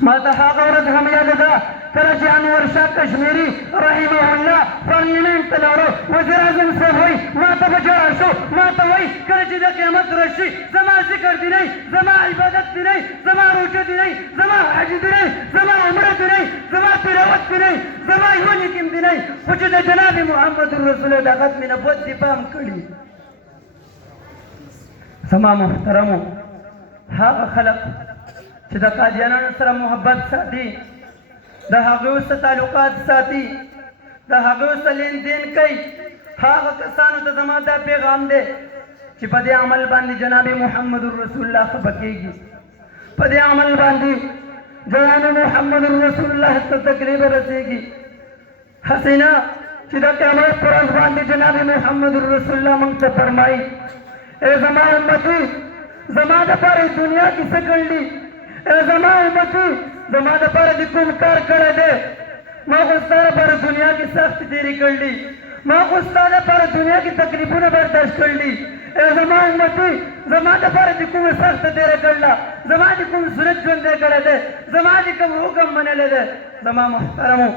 ما تحاضرت هم يددا كرجي انور شاه كشميري رحمه الله فرنين تلارو وزير اعظم سوي ما تبجا شو ما توي كرجي د قیامت رشي زما ذکر دی نه زما عبادت دی نه زما روزه دی نه زما حج دی نه زما عمره دی نه زما تلاوت دی نه زما یونی کیم دی نه خو چې د جناب محمد رسول الله د ختم نبوت دفاع کړي. زما محترمو هغه خلق چې د قادیانانو سره محبت ساتي د هغوی سره تعلقات ساتي د هغوی سره لین دین کوي هغه کسانو ته زما دا پیغام دی چې په دې عمل باندې جناب محمد رسول الله خفه کېږي په دې عمل باندې جناب محمد رسول الله ته تکلیف رسېږي. حسینه چې د قیامت پر ورځ باندې جناب محمد رسول الله موږ ته فرمایي ای زما امتي زما دپاره دنیا کې څه کړلي ای زما امتي زما دپاره دې کوم کار کړی دی ما خو ستا دپاره دنیا کې سختې تېرې کړلي ما خو ستا دپاره دنیا کې تکلیفونه برداشت کړلي ای زما امتي زما دپاره دې کومه سخته تېره کړله زما دې کوم سنت ژوندی کړی دی زما دې کوم حکم منلی دی. زما محترمو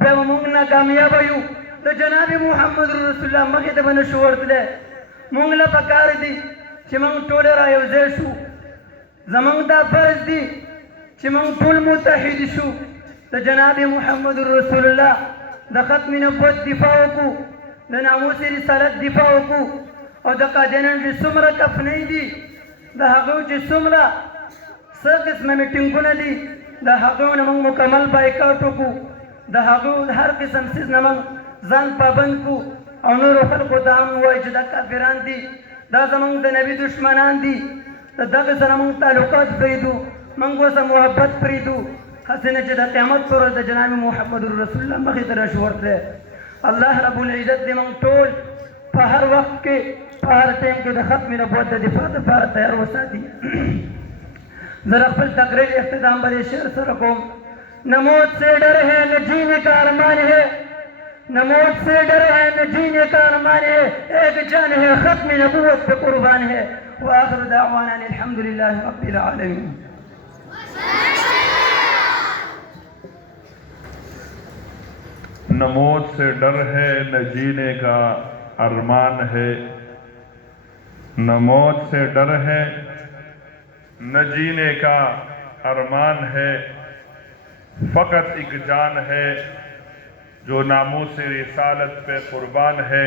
بیا به موږ ناکامیابه یو د جناب محمد رسول الله مخې ته به نه شو ورتلی. موږ له پکار دي چې موږ ټول را یو ځای شو زموږ دا فرض دي چې موږ ټول متحد شو د جناب محمد رسول الله د ختم نبوت دفاع وکړو د ناموس رسالت دفاع وکړو او د قادیانانو چې څومره کفنۍ دي د هغوی چې څومره څه قسمه میټینګونه دي د هغوی نه موږ مکمل بایکاټ وکړو د هغوی هر قسم څیز نه موږ ځان پابند کړو او نورو خلکو ته هم ووایي چې دا کافران دي دا زموږ د نبي دشمنان دي د دغه سره موږ تعلقات پرېږدو موږ ورسره محبت پرېږدو هسې نه چې د قیامت پر ورځ د جناب محمد رسول الله مخې ته راشو ورتلی. الله رب العزت دې موږ ټول په هر وخت کې په هر ټایم کې د ختم نبوت د دفاع دپاره تیار وساتي. زه د خپل تقریر اختتام به دې شعر سره کوم. نہ موت سے ڈر ہے نہ جینے کا ارمان ہے نہ موت سے ڈر ہے نہ جینے کا ارمان ہے ایک جان ہے ختم نبوت پہ قربان ہے وآخر دعوانا الحمد للہ رب العالمین. نہ موت سے ڈر ہے نہ جینے کا ارمان ہے نہ موت سے ڈر ہے نہ جینے کا ارمان ہے فقط ایک جان ہے جو ناموس رسالت پہ قربان ہے.